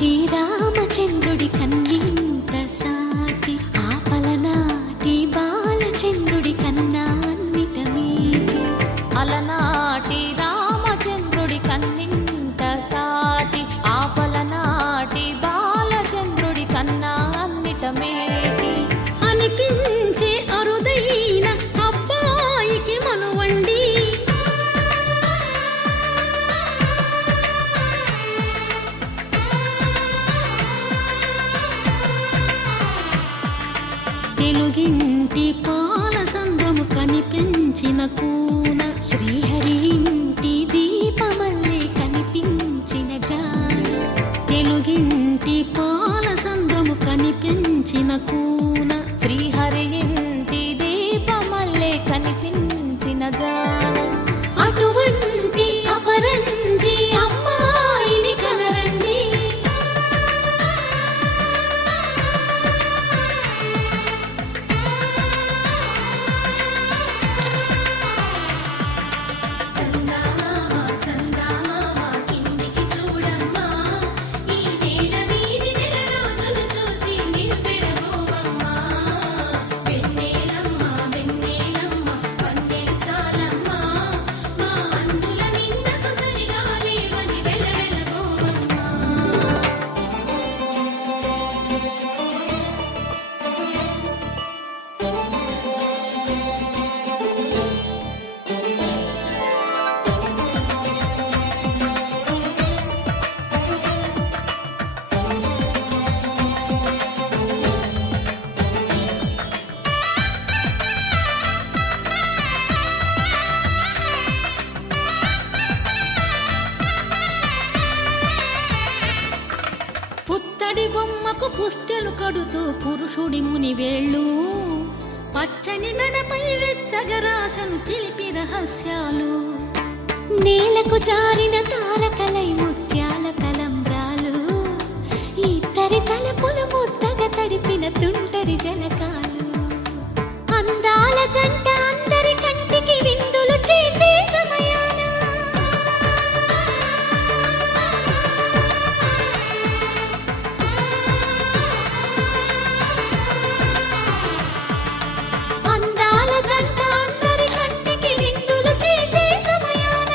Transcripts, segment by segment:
అలనాటి రామచంద్రుడి కన్నింత సాటి ఆపలనాటి బాలచంద్రుడి కన్నా అన్నిట మీటి. అలనాటి రామచంద్రుడి కన్నింత సాటి ఆపలనాటి బాలచంద్రుడి కన్నా అన్నిట మేటి అనిపించే అరుదైన అబ్బాయికి మనువండి. తెలుగింటి పాలసంద్రము కనిపించిన కూన శ్రీహరి ఇంటి దీపమల్లే కనిపించిన జాడ. తెలుగింటి పాలసంద్రము కనిపించిన కూన శ్రీహరి ఇంటి దీపమల్లే కనిపించిన జాడ. అటువంటి అపరంజి అమ్మాయిని కనరండి. పుత్తడి బొమ్మకు పుస్తెలు కడుతూ పురుషుడి ముని వేళ్ళు పచ్చని మెడపై వెచ్చగరాసను చిలిపి రహస్యాలు. నేలకు జారిన తారకలై ముత్యాల తలంబ్రాలు ఇద్దరి తలపులు ముద్దగా తడిపిన తుంటరి జలకాలు. అందాల జంట అందరి కంటికి విందులు చేసే సమయాన అందాల జంట అందరి కంటికి విందులు చేసే సమయాన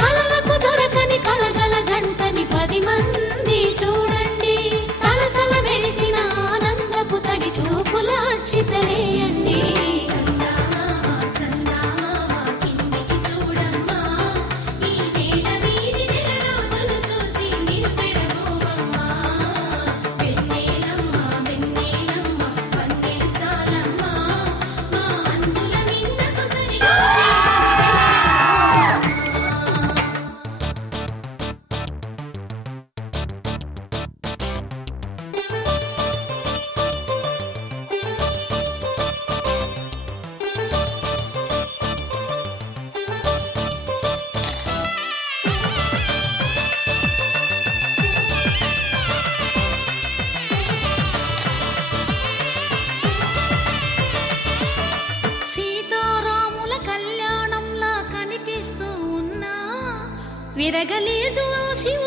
కలలకు దొరకని కలగల జంటని 10 మంది చూడండి. తలతల మెరిసిన ఆనందపు తడి చూపుల అక్షితలేయండి. సీతారాముల కళ్యాణంలా కనిపిస్తూ ఉన్నా విరగలేదు శివ